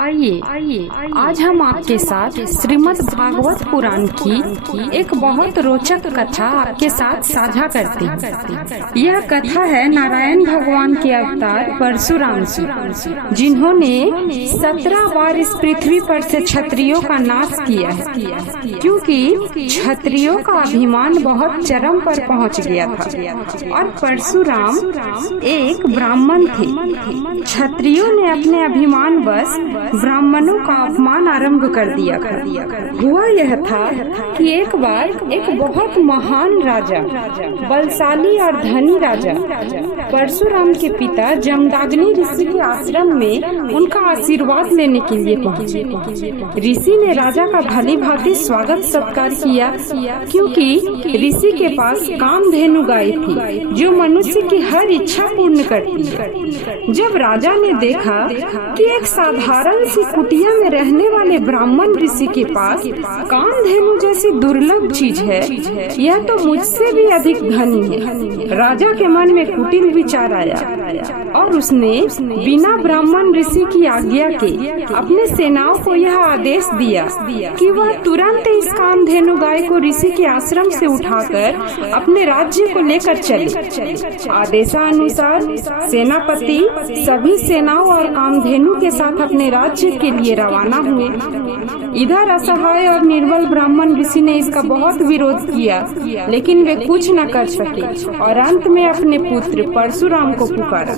आइए आज हम आपके साथ श्रीमद् भागवत पुराण की एक बहुत रोचक कथा आपके साथ साझा करते हैं। यह कथा है नारायण भगवान के अवतार परशुराम की, जिन्होंने 17 बार इस पृथ्वी पर से क्षत्रियों का नाश किया है, क्योंकि क्षत्रियों का अभिमान बहुत चरम पर पहुंच गया था और परशुराम एक ब्राह्मण थे। क्षत्रियों ने अपने अभिमान बस ब्राह्मणों का अपमान आरंभ कर दिया था। हुआ यह था कि एक बार एक बहुत महान राजा, बलशाली और धनी राजा परशुराम के पिता जमदग्नि ऋषि के आश्रम में उनका आशीर्वाद लेने के लिए पहुंचे। ऋषि ने राजा का भली भांति स्वागत सत्कार किया, क्योंकि ऋषि के पास कामधेनु गाय थी जो मनुष्य की हर इच्छा पूर्ण करती है। जब राजा ने देखा कि एक साधारण सी कुटिया में रहने वाले ब्राह्मण ऋषि के पास कामधेनु जैसी दुर्लभ चीज है, यह तो मुझसे भी अधिक धनी है। राजा के मन में कुटिल विचार आया और उसने बिना ब्राह्मण ऋषि की आज्ञा के अपने सेनाओं को यह आदेश दिया कि वह तुरंत इस कामधेनु गाय को ऋषि के आश्रम से उठाकर अपने राज्य को लेकर चले। आदेशानुसार सेनापति सभी सेनाओं और कामधेनु के साथ अपने राज्य के लिए रवाना हुए। इधर असहाय और निर्बल ब्राह्मण ऋषि ने इसका बहुत विरोध किया, लेकिन वे कुछ न कर सके और अंत में अपने पुत्र परशुराम को पुकारा।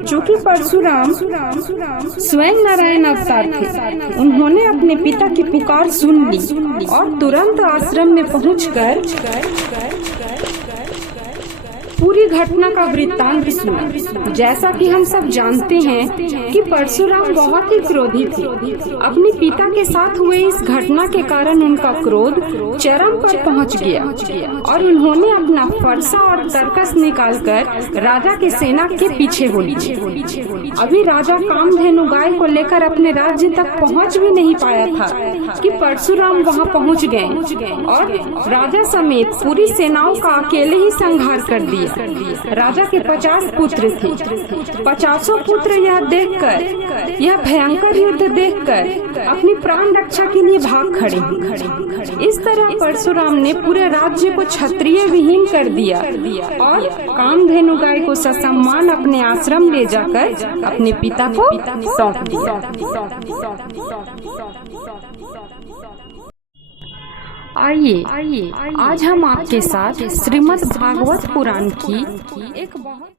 चूँकि परशुराम स्वयं नारायण अवतार थे, उन्होंने अपने पिता की पुकार सुन ली और तुरंत आश्रम में पहुंचकर पूरी घटना का वृत्तांत सुना। जैसा कि हम सब जानते हैं कि परशुराम बहुत ही क्रोधी थे। अपने पिता के साथ हुए इस घटना के कारण उनका क्रोध चरम पर पहुंच गया और उन्होंने अपना फरसा और तरकस निकालकर राजा के सेना के पीछे हो लिए। अभी राजा कामधेनु गाय को लेकर अपने राज्य तक पहुंच भी नहीं पाया था कि परशुराम वहां पहुंच गए और राजा समेत पूरी सेनाओं का अकेले ही संहार कर दिया। राजा के 50 पुत्र थे। 50 पुत्र यह भयंकर युद्ध देखकर अपनी प्राण रक्षा के लिए भाग खड़े। इस तरह परशुराम ने पूरे राज्य को क्षत्रिय विहीन कर दिया और कामधेनु गाय को ससम्मान अपने आश्रम ले जाकर अपने पिता को सौंप दिया। आइए आज हम आपके साथ श्रीमद् भागवत पुराण की एक बहुत